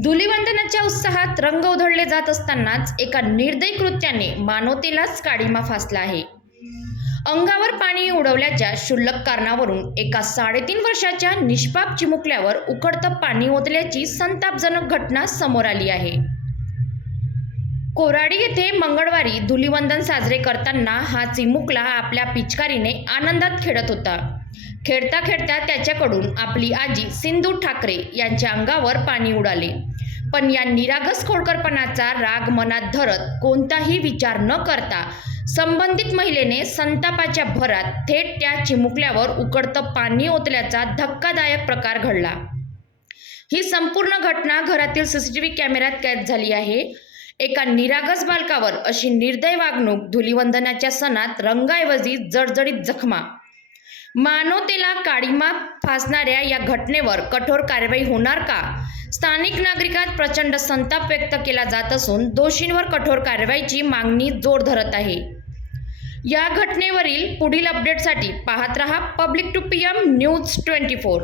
धुलीवंदनाच्या उत्साहात रंग उधळले जात असतानाच एका निर्दयी कृत्याने मानवतेलाच काळिमा फासला आहे. अंगावर पाणी उडवल्याच्या क्षुल्लक कारणावरून एका 3.5 वर्षाच्या निष्पाप चिमुकल्यावर उकळतं पाणी ओतल्याची संतापजनक घटना समोर आली आहे. कोराडी येथे मंगळवारी धुलीवंदन साजरे करताना हा चिमुकला आपल्या पिचकारीने आनंदात खेळत होता. खेळता खेळता त्याच्याकडून आपली आजी सिंधू ठाकरे यांच्या अंगावर पाणी उडाले. पण या निरागस खोडकरपणाचा राग मनात धरत कोणताही विचार न करता संबंधित महिलेने संतापाच्या भरात थेट त्या चिमुकल्यावर उकळतं पाणी ओतल्याचा धक्कादायक प्रकार घडला. ही संपूर्ण घटना घरातील CCTV कॅमेऱ्यात कैद झाली आहे. एका निरागस बालकावर अशी निर्दय वागणूक, धुलीवंदनाच्या सणात रंगाऐवजी जडजडीत जखमा, मानवतेला काळिमा फासणाऱ्या या घटनेवर कठोर कारवाई होणार का? स्थानिक नागरिकात प्रचंड संताप व्यक्त केला जात असून दोषींवर कठोर कारवाईची मागणी जोर धरत आहे. या घटनेवरील पुढील अपडेटसाठी पाहत रहा पब्लिक टू PM न्यूज 24.